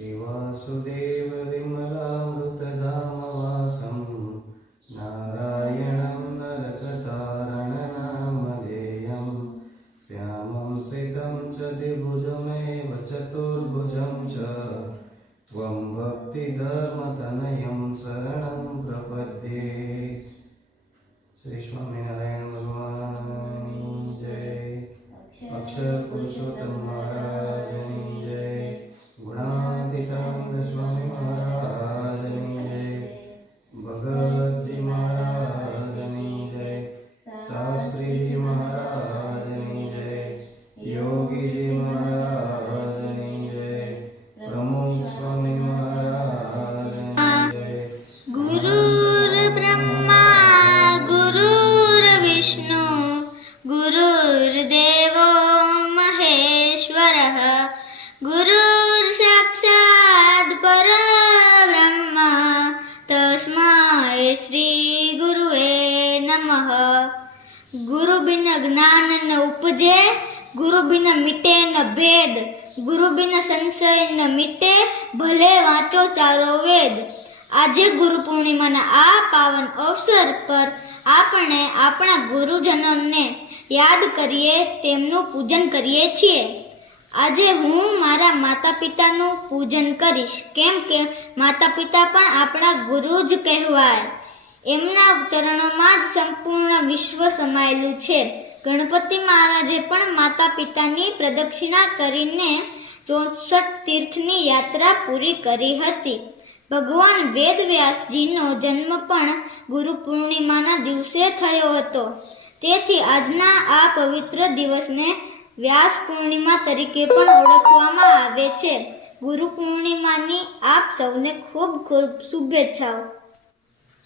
श्रीवासुदेव विमलामृतधामवासं नारायणं नरकतारणनामधेयं श्यामं स्थितं च द्विभुजमेव चतुर्भुजं च त्वं भक्तिधर्मतनयं शरणं प्रपद्ये श्रीस्वामिनारायण भगवान् जय अक्षर पुरुषोत्तम આવે શ્રી ગુરુએ નમઃ. ગુરુ બિન જ્ઞાન ન ઉપજે, ગુરુ બિન મિટે ન ભેદ, ગુરુ બિન સંશય ન મિટે, ભલે વાંચો ચારો વેદ. આજે ગુરુ પૂર્ણિમાના આ પાવન અવસર પર આપણે આપણા ગુરુજનોને યાદ કરીએ, તેમનું પૂજન કરીએ છીએ. આજે હું મારા માતા પિતાનું પૂજન કરીશ. કેમ કે માતા પિતા પણ આપણા ગુરુ જ કહેવાય. એમના ચરણોમાં જ સંપૂર્ણ વિશ્વ સમાયેલું છે. ગણપતિ મહારાજે પણ માતા પિતાની પ્રદક્ષિણા કરીને ચોસઠ તીર્થની યાત્રા પૂરી કરી હતી. ભગવાન વેદવ્યાસજીનો જન્મ પણ ગુરુ પૂર્ણિમાના દિવસે થયો હતો. તેથી આજના આ પવિત્ર દિવસને વ્યાસ પૂર્ણિમા તરીકે પણ ઓળખવામાં આવે છે. ગુરુ પૂર્ણિમાની આપ સૌને ખૂબ ખૂબ શુભેચ્છાઓ.